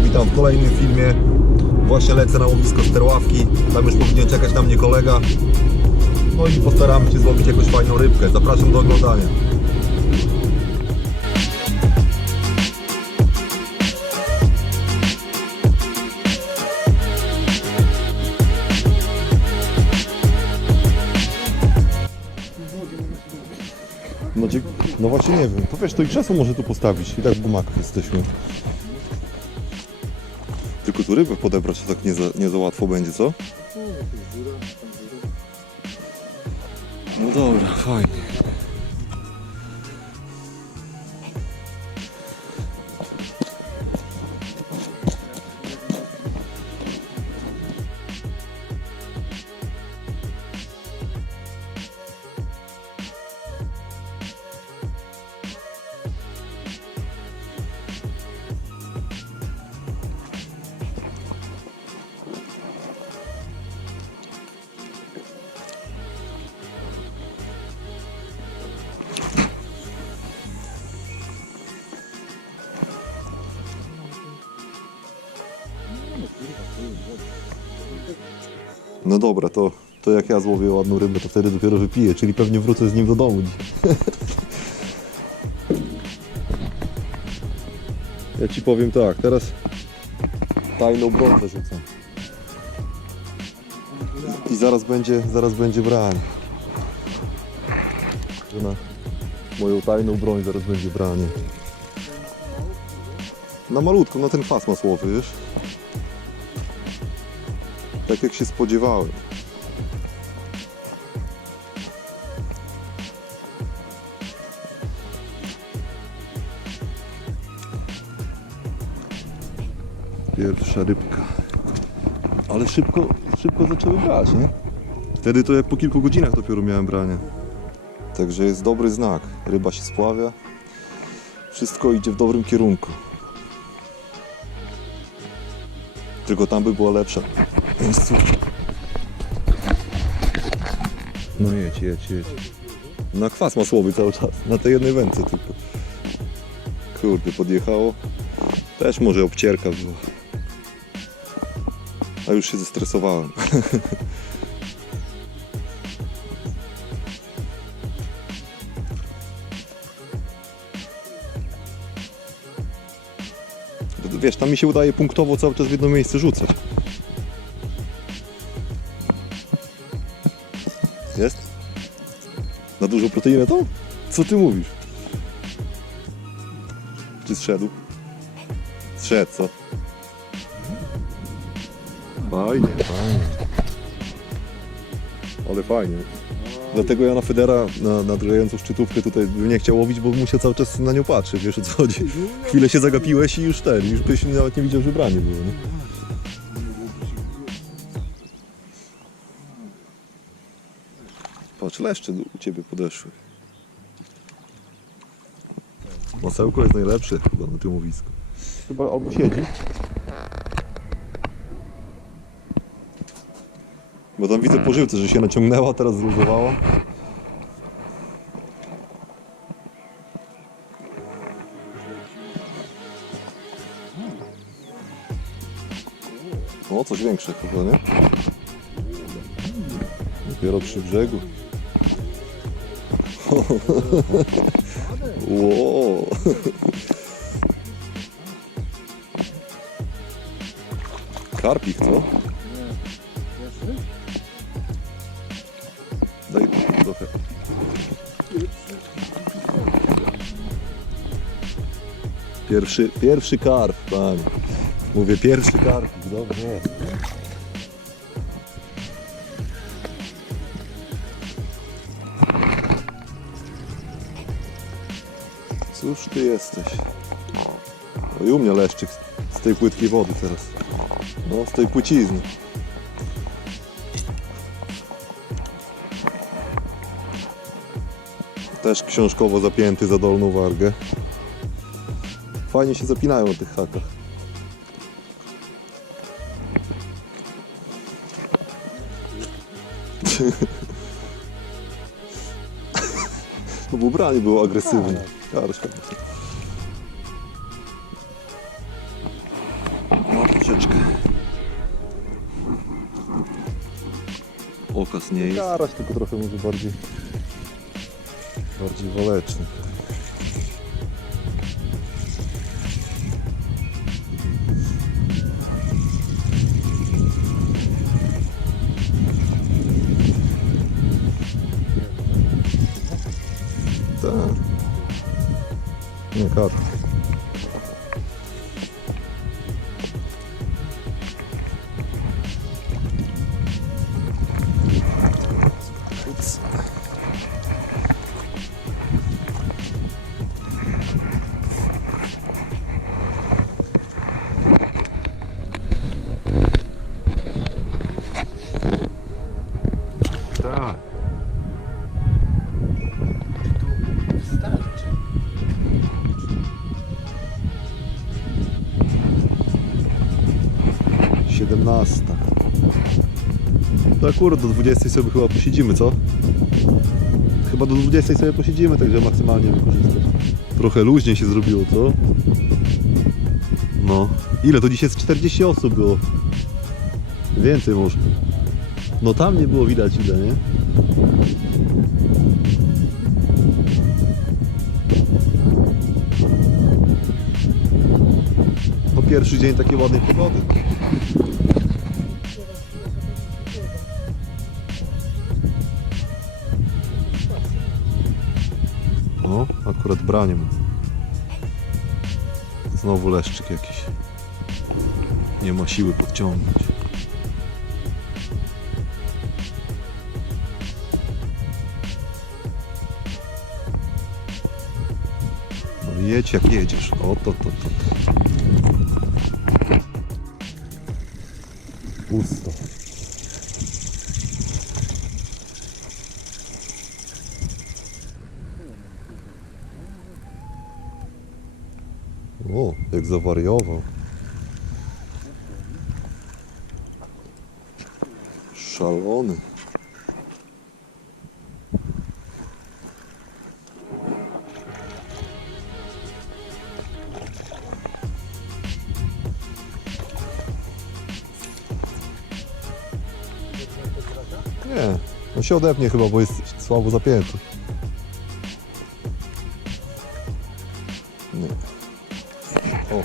Witam w kolejnym filmie. Właśnie lecę na łowisko Sterławki. Tam już powinien czekać na mnie kolega. No i postaramy się złowić jakąś fajną rybkę. Zapraszam do oglądania. No, no właśnie nie wiem. To wiesz, to i krzesło może tu postawić. I tak w gumakach jesteśmy. Tu podebrać to tak nie za, nie za łatwo będzie, co? No dobra, fajnie. No dobra, to, to jak ja złowię ładną rybę, to wtedy dopiero wypiję, czyli pewnie wrócę z nim do domu. Ja ci powiem tak, teraz tajną brązę rzucam. I zaraz będzie, zaraz będzie branie. Na moją tajną broń zaraz będzie branie. Na malutko, na ten kwas masłowy, wiesz? Tak jak się spodziewałem. Pierwsza rybka. Ale szybko, szybko zaczęły brać, nie? Wtedy to jak po kilku godzinach dopiero miałem branie. Także jest dobry znak. Ryba się spławia. Wszystko idzie w dobrym kierunku. Tylko tam by była lepsza miejscówka. No jedź, jedź, jedź. Na kwas masłowy cały czas. Na tej jednej wędce tylko. Kurde, podjechało. Też może obcierka była. A już się zestresowałem. Wiesz, tam mi się udaje punktowo cały czas w jedno miejsce rzucać. Dużo proteinę to? Co ty mówisz? Czy zszedł? Zszedł, co? Fajnie, fajnie. Ale fajnie. Dlatego ja na Federa, na, na drgającą szczytówkę tutaj bym nie chciał łowić, bo musiał cały czas na nią patrzeć, wiesz o co chodzi. Chwilę się zagapiłeś i już ten, już byś nawet nie widział, że branie było, nie? Patrz, leszcze u Ciebie podeszły. Masełko jest najlepsze chyba na tym łowisku. Chyba albo siedzi. Bo tam widzę po żywce, że się naciągnęła, teraz zluzowała. O, coś większe chyba, nie? Dopiero przy brzegu. Wow. Karpik, co? Daj trochę. Pierwszy, pierwszy karp, panie. Mówię pierwszy karpik, dobrze jest. Cóż ty jesteś? No i u mnie leszczyk z tej płytkiej wody teraz. No, z tej płycizny. Też książkowo zapięty za dolną wargę. Fajnie się zapinają na tych hakach. No bo było agresywne. Dobrze, No troszeczkę. Okaz nie jest. Karaś tylko trochę może bardziej bardziej waleczny. Tak. Nie, 17. To akurat do 20 sobie chyba posiedzimy, co? Chyba do 20 sobie posiedzimy, także maksymalnie wykorzystać. Trochę luźniej się zrobiło, co? No. Ile? To dzisiaj jest 40 osób było. Więcej może. No tam nie było widać ile, nie? No pierwszy dzień takiej ładnej pogody. Akurat branie ma. Znowu leszczyk jakiś. Nie ma siły podciągnąć. No jedź jak jedziesz. O to, to, to. Pusto. O, jak zawariował. Szalony. Nie, no się odepnie chyba, bo jest słabo zapięty. Nie. O.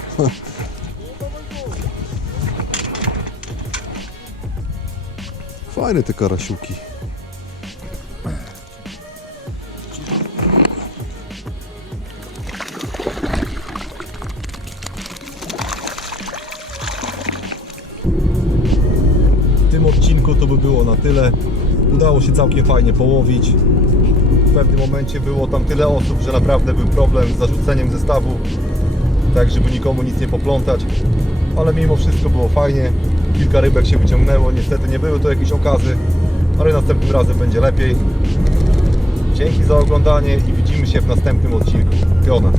Fajne te karasiuki. W tym odcinku to by było na tyle. Udało się całkiem fajnie połowić. W pewnym momencie było tam tyle osób, że naprawdę był problem z zarzuceniem zestawu, tak żeby nikomu nic nie poplątać. Ale mimo wszystko było fajnie. Kilka rybek się wyciągnęło. Niestety nie były to jakieś okazy, ale następnym razem będzie lepiej. Dzięki za oglądanie i widzimy się w następnym odcinku. Piona.